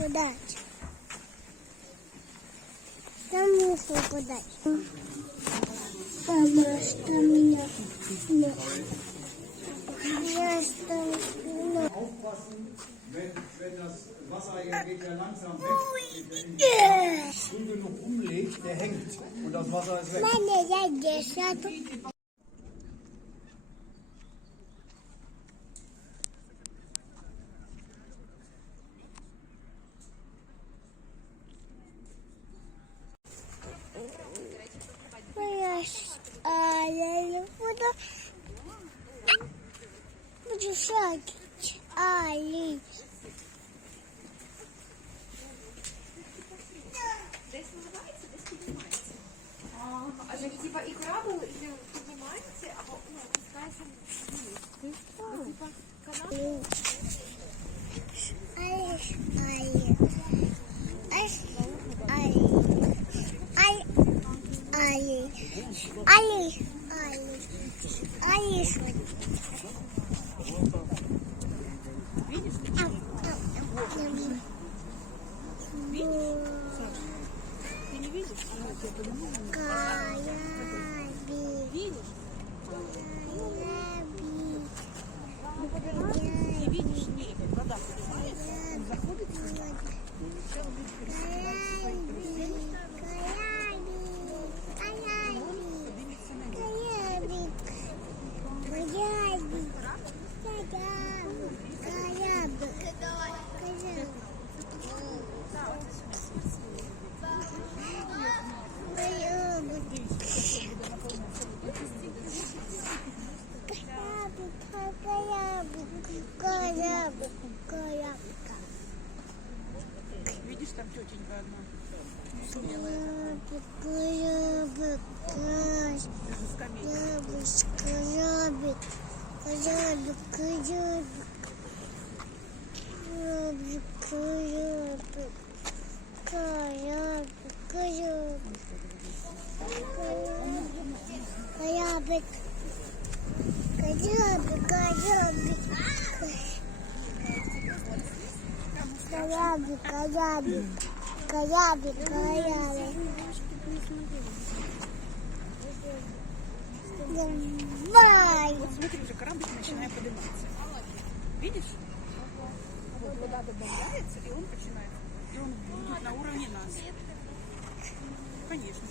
подать. Там мусор подать. Там что меня. Я что Aufpassen, wenn das Wasser geht ja langsam weg. Wenn ich früh genug umlegt, der hängt und das Wasser ist weg. Мама, я десятку. Я буду шагать. Али. Десь наливається, десь піднімається. А ж типа і корабль піднімається, або опускається вниз. Типа канал. Видишь, там тетенька одна. Каябик. Давай. Вот смотри, уже кораблик начинает подниматься. Видишь? Вот вода добавляется, и он начинает. И он будет на уровне нас. Конечно.